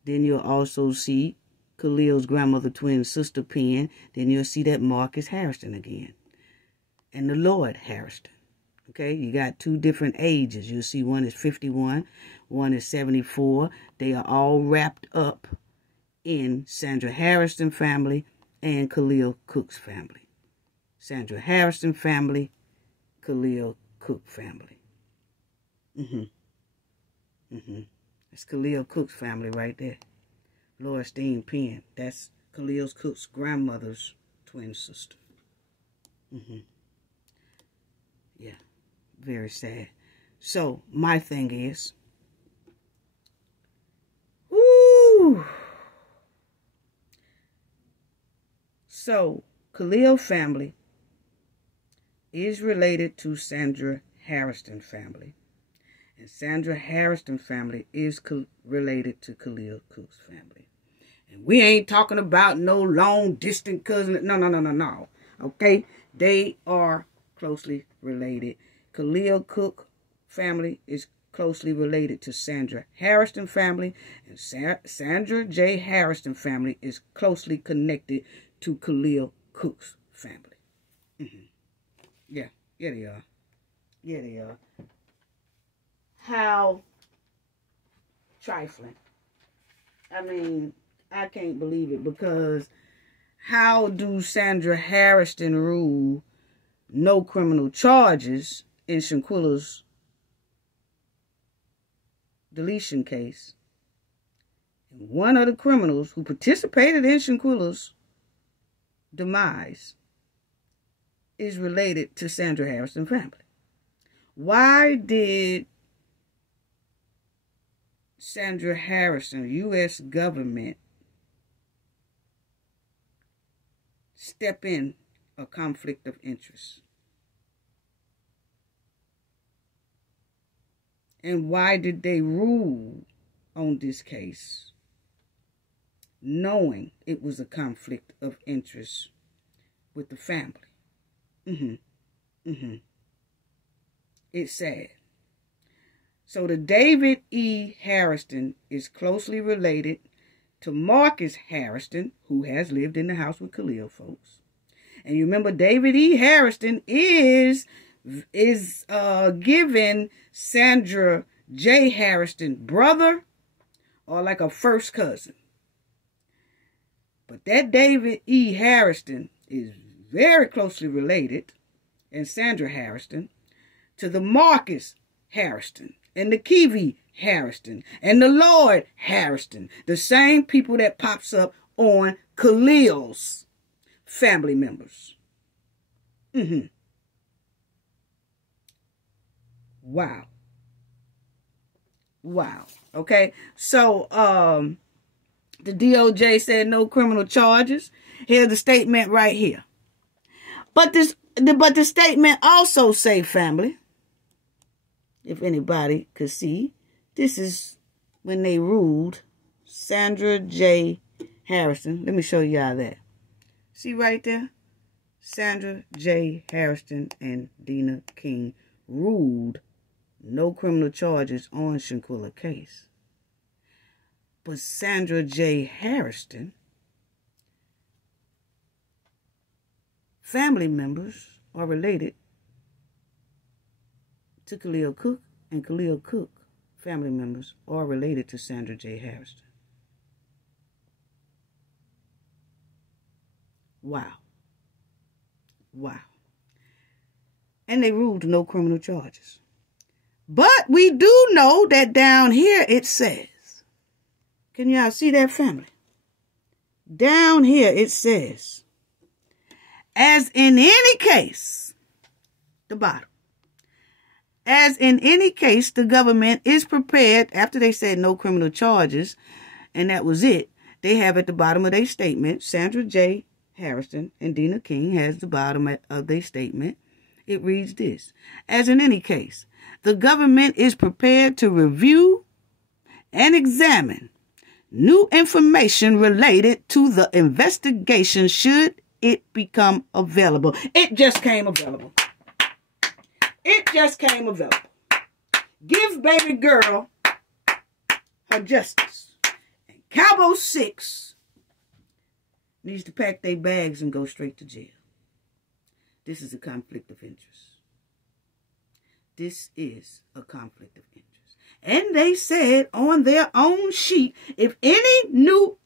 Then you'll also see Khalil's grandmother twin sister Penn. Then you'll see that Marcus Harrison again. And the Lord Harrison. Okay, you got two different ages. You'll see one is 51, one is 74. They are all wrapped up in Sandra Harrison family and Khalil Cook's family. Sandra Harrison family, Khalil Cook family. That's Khalil Cook's family right there. Laura Steen Penn. That's Khalil Cook's grandmother's twin sister. Yeah. Very sad. So, my thing is, so, Khalil family is related to Sandra Harrison family. And Sandra Harrison family is related to Khalil Cook's family. And we ain't talking about no long distant cousin. No. Okay? They are closely related. Khalil Cook family is closely related to Sandra Harrison family, and Sandra J. Harrison family is closely connected to Khalil Cook's family. Yeah, they are. Yeah, they are. How trifling. I mean, I can't believe it, because how do Sandra Harrison rule no criminal charges in Shanquella's deletion case? And one of the criminals who participated in Shanquella's demise is related to Sandra Harrison family. Why did Sandra Harrison, U.S. government, step in a conflict of interest? And why did they rule on this case, knowing it was a conflict of interest with the family? It's sad. So the David E. Harrison is closely related to Marcus Harrison, who has lived in the house with Khalil, folks. And you remember David E. Harrison is giving Sandra J. Harrison brother, or like a first cousin. But that David E. Harrison is very closely related, and Sandra Harrison, to the Marcus Harrison and the Kiwi Harrison and the Lord Harrison, the same people that pops up on Khalil's family members. Wow. Okay, so the DOJ said no criminal charges. Here's the statement right here. But the statement also say, family, if anybody could see, this is when they ruled Sandra J. Harrison. Let me show y'all that. See right there? Sandra J. Harrison and Dina King ruled no criminal charges on Shanquella case. But Sandra J. Harrison, family members are related to Khalil Cook, and Khalil Cook family members are related to Sandra J. Harrison. Wow. Wow. And they ruled no criminal charges. But we do know that down here it says, can y'all see that, family? Down here it says, as in any case, the bottom, as in any case, the government is prepared, after they said no criminal charges, and that was it, they have at the bottom of their statement, Sandra J. Harrison and Dina King has the bottom of their statement. It reads this: as in any case, the government is prepared to review and examine new information related to the investigation should it become available. It just came available. It just came available. Give baby girl her justice. And Cowboy 6 needs to pack their bags and go straight to jail. This is a conflict of interest. This is a conflict of interest. And they said on their own sheet, if any new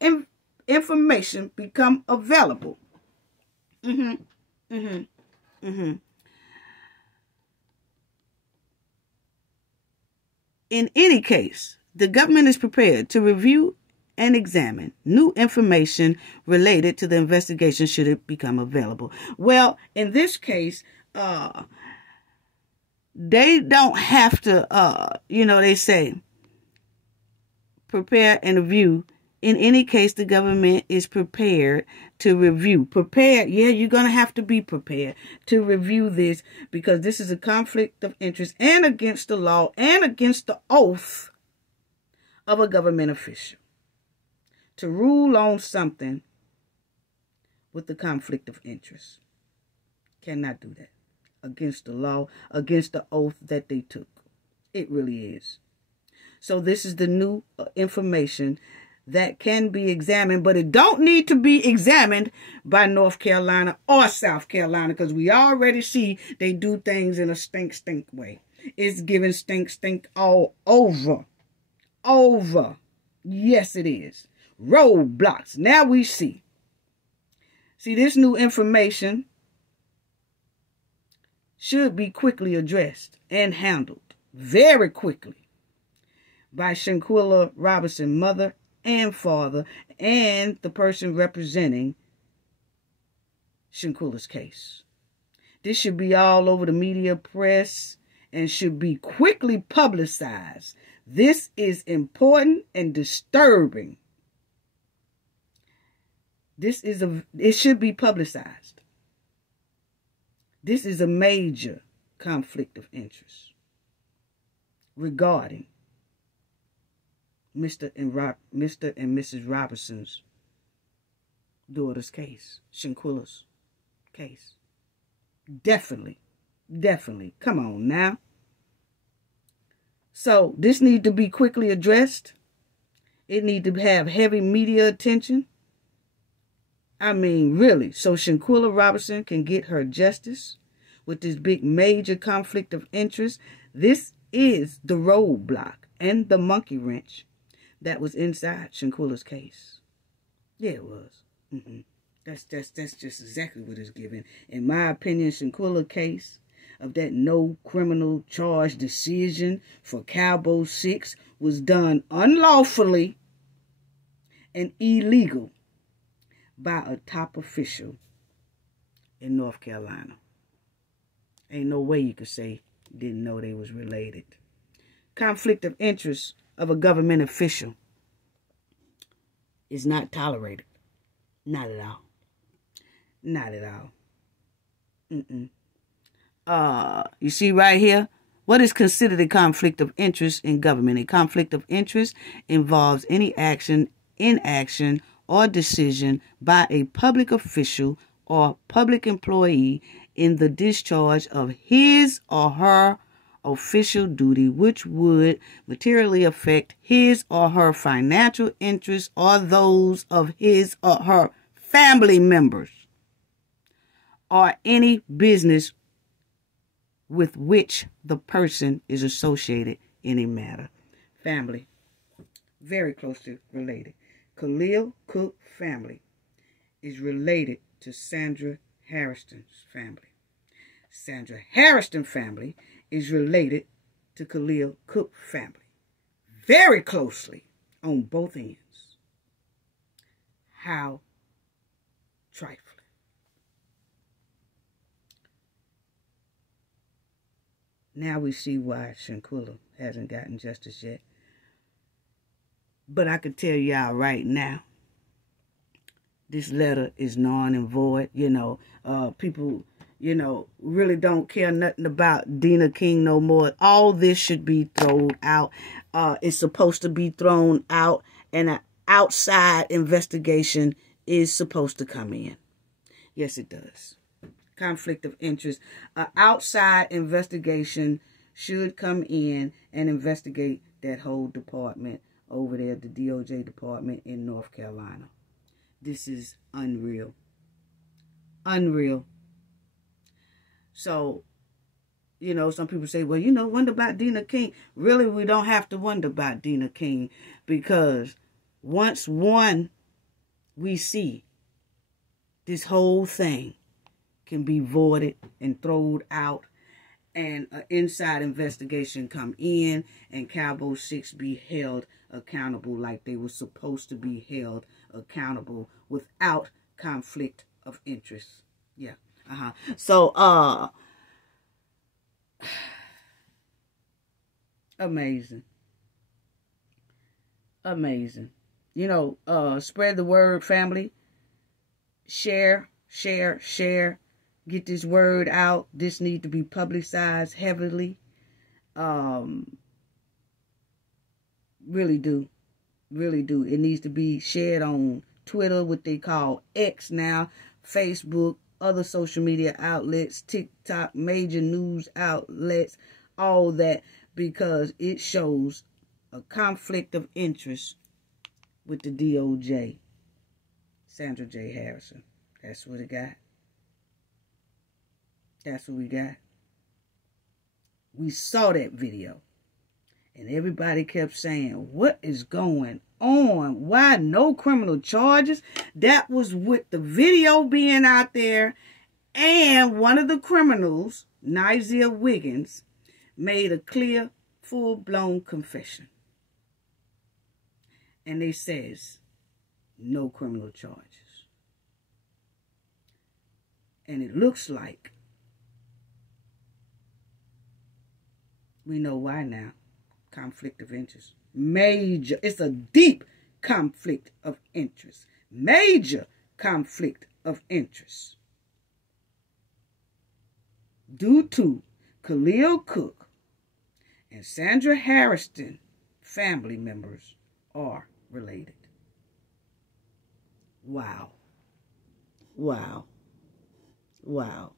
information become available. In any case, the government is prepared to review and examine new information related to the investigation should it become available. Well, in this case, they don't have to, they say, prepare and review. In any case, the government is prepared to review. Prepared, yeah, you're going to have to be prepared to review this because this is a conflict of interest and against the law and against the oath of a government official. To rule on something with the conflict of interest. Cannot do that. Against the law, against the oath that they took. It really is. So this is the new information that can be examined, but it don't need to be examined by North Carolina or South Carolina because we already see they do things in a stink way. It's giving stink all over. Yes, it is. Roadblocks. Now we see. See, this new information should be quickly addressed and handled very quickly by Shanquella Robinson, mother and father, and the person representing Shanquella's case. This should be all over the media, press, and should be quickly publicized. This is important and disturbing. It should be publicized. This is a major conflict of interest regarding Mr. and Mrs. Robinson's daughter's case, Shanquella's case. Definitely. Come on now. So this needs to be quickly addressed. It needs to have heavy media attention. I mean, really, so Shanquella Robinson can get her justice with this big major conflict of interest. This is the roadblock and the monkey wrench that was inside Shanquella's case. Yeah, it was. That's just exactly what it's giving. In my opinion, Shanquella's case of that no criminal charge decision for Cowboy 6 was done unlawfully and illegal by a top official in North Carolina. Ain't no way you could say you didn't know they was related. Conflict of interest of a government official is not tolerated. Not at all. Not at all. You see right here, what is considered a conflict of interest in government? A conflict of interest involves any action, inaction, or decision by a public official or public employee in the discharge of his or her official duty which would materially affect his or her financial interests or those of his or her family members or any business with which the person is associated in a matter. Family, very closely related. Khalil Cook family is related to Sandra Harrison's family. Sandra Harrison family is related to Khalil Cook family. Very closely on both ends. How trifling. Now we see why Shanquella hasn't gotten justice yet. But I can tell y'all right now, this letter is non and void. People, really don't care nothing about Dina King no more. All this should be thrown out. It's supposed to be thrown out, and an outside investigation is supposed to come in. Yes, it does. Conflict of interest. An outside investigation should come in and investigate that whole department over there, the DOJ department in North Carolina. This is unreal. Unreal. So, some people say, well, wonder about Dina King. Really, we don't have to wonder about Dina King, because once we see this whole thing can be voided and thrown out, and an inside investigation come in, and Cabo 6 be held accountable like they were supposed to be held accountable without conflict of interest. Yeah. So, amazing. Amazing. Spread the word, family. Share. Get this word out. This needs to be publicized heavily. Really do. It needs to be shared on Twitter, what they call X now, Facebook, other social media outlets, TikTok, major news outlets, all that, because it shows a conflict of interest with the DOJ. Sandra J. Harrison. That's what it got. That's what we got. We saw that video. And everybody kept saying, what is going on? Why no criminal charges? That was with the video being out there. And one of the criminals, Nizia Wiggins, made a clear, full-blown confession. And they says, no criminal charges. And it looks like we know why now. Conflict of interest. Major. It's a deep conflict of interest. Major conflict of interest. Due to Khalil Cook and Sandra Harrison family members are related. Wow. Wow. Wow.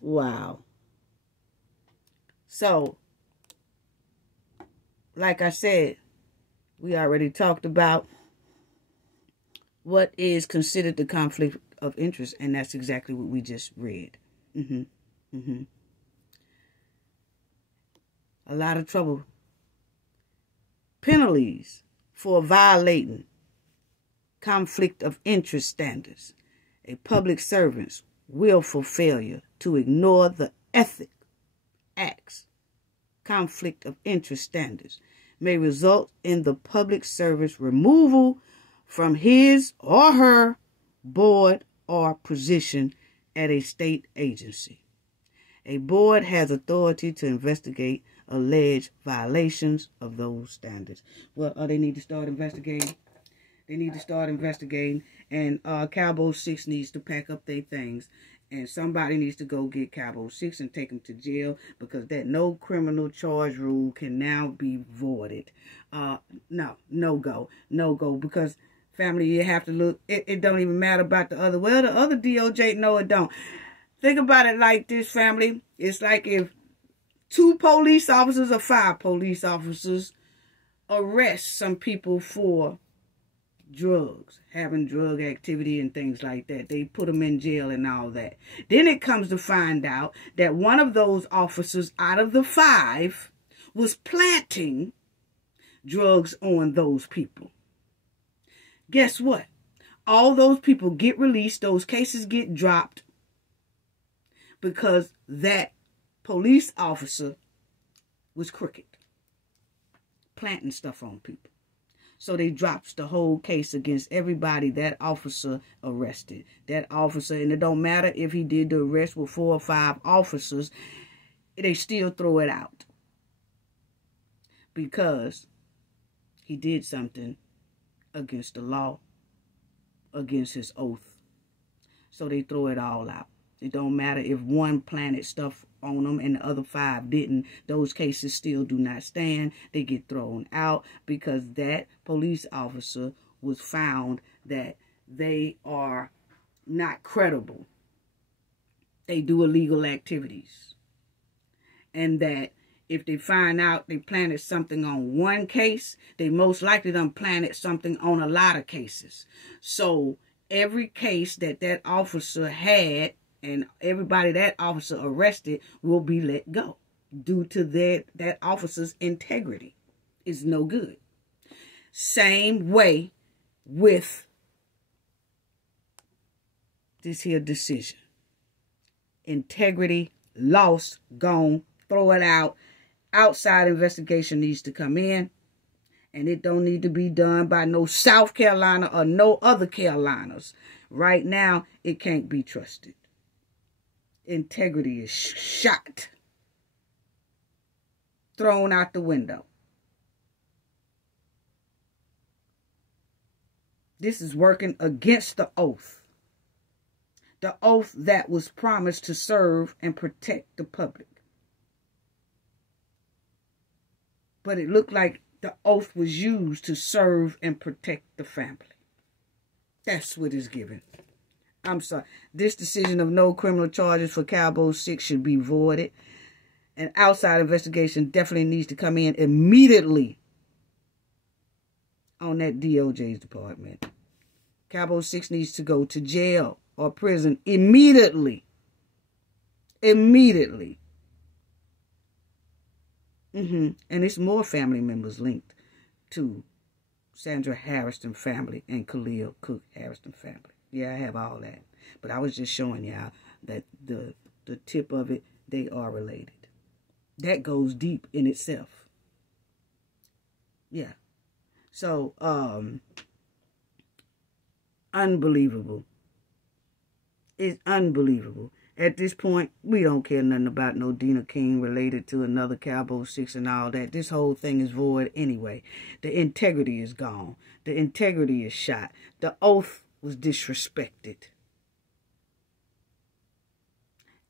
Wow. So, like I said, we already talked about what is considered the conflict of interest, and that's exactly what we just read. A lot of trouble. Penalties for violating conflict of interest standards. A public servant's willful failure to ignore the ethic acts conflict of interest standards may result in the public service removal from his or her board or position at a state agency. A board has authority to investigate alleged violations of those standards. Well, they need to start investigating. They need to start investigating, and Cabo 6 needs to pack up their things, and somebody needs to go get Cabo 6 and take them to jail, because that no criminal charge rule can now be voided. No go, because family, you have to look, it don't even matter about the other, well, the other DOJ, no, it don't. Think about it like this, family. It's like if 2 police officers or 5 police officers arrest some people for drugs, having drug activity and things like that. They put them in jail and all that. Then it comes to find out that one of those officers out of the 5 was planting drugs on those people. Guess what? All those people get released. Those cases get dropped because that police officer was crooked, planting stuff on people. So they dropped the whole case against everybody that officer arrested. That officer, and it don't matter if he did the arrest with 4 or 5 officers, they still throw it out because he did something against the law, against his oath. So they throw it all out. It don't matter if one planted stuff on them and the other 5 didn't. Those cases still do not stand. They get thrown out because that police officer was found that they are not credible. They do illegal activities. And that if they find out they planted something on one case, they most likely done planted something on a lot of cases. So every case that that officer had and everybody that officer arrested will be let go due to that officer's integrity. Is no good. Same way with this here decision. Integrity, lost, gone, throw it out. Outside investigation needs to come in. And it don't need to be done by no South Carolina or no other Carolinas. Right now, it can't be trusted. Integrity is shot. Thrown out the window. This is working against the oath. The oath that was promised to serve and protect the public. But it looked like the oath was used to serve and protect the family. That's what it's given. I'm sorry. This decision of no criminal charges for Cabo 6 should be voided. An outside investigation definitely needs to come in immediately on that DOJ's department. Cabo 6 needs to go to jail or prison immediately. Immediately. And it's more family members linked to Sandra Harrison family and Khalil Cook Harrison family. Yeah, I have all that. But I was just showing y'all that the tip of it, they are related. That goes deep in itself. Yeah. So, unbelievable. It's unbelievable. At this point, we don't care nothing about no Dina King related to another Cabo 6 and all that. This whole thing is void anyway. The integrity is gone. The integrity is shot. The oath was disrespected.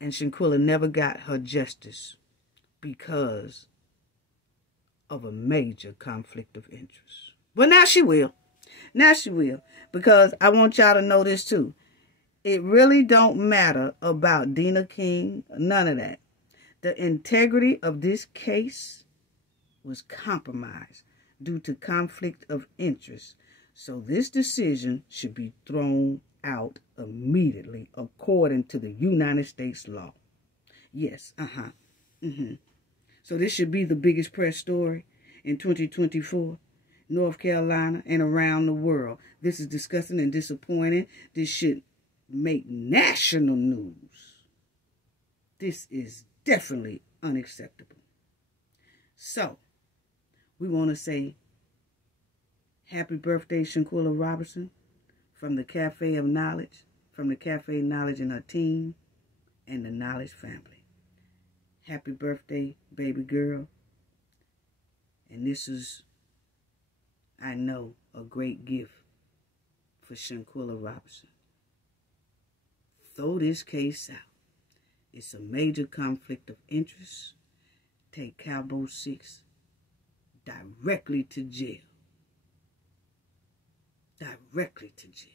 And Shanquella never got her justice because of a major conflict of interest. Well, now she will. Now she will. Because I want y'all to know this too. It really don't matter about Dina King, none of that. The integrity of this case was compromised due to conflict of interest. So this decision should be thrown out immediately according to the United States law. Yes, So this should be the biggest press story in 2024. North Carolina and around the world. This is disgusting and disappointing. This should make national news. This is definitely unacceptable. So, we want to say happy birthday, Shanquella Robinson, from the Cafe of Knowledge, from the Cafe Knowledge and her team, and the Knowledge family. Happy birthday, baby girl. And this is, I know, a great gift for Shanquella Robinson. Throw this case out. It's a major conflict of interest. Take Cabo 6 directly to jail. Directly to jail.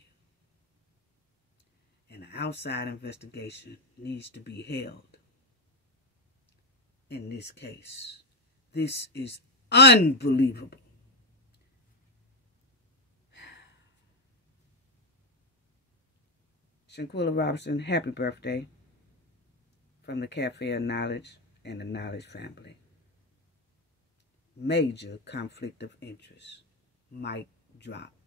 And an outside investigation needs to be held in this case. This is unbelievable. Shanquella Robinson, happy birthday from the Cafe of Knowledge and the Knowledge family. Major conflict of interest. Mic drop.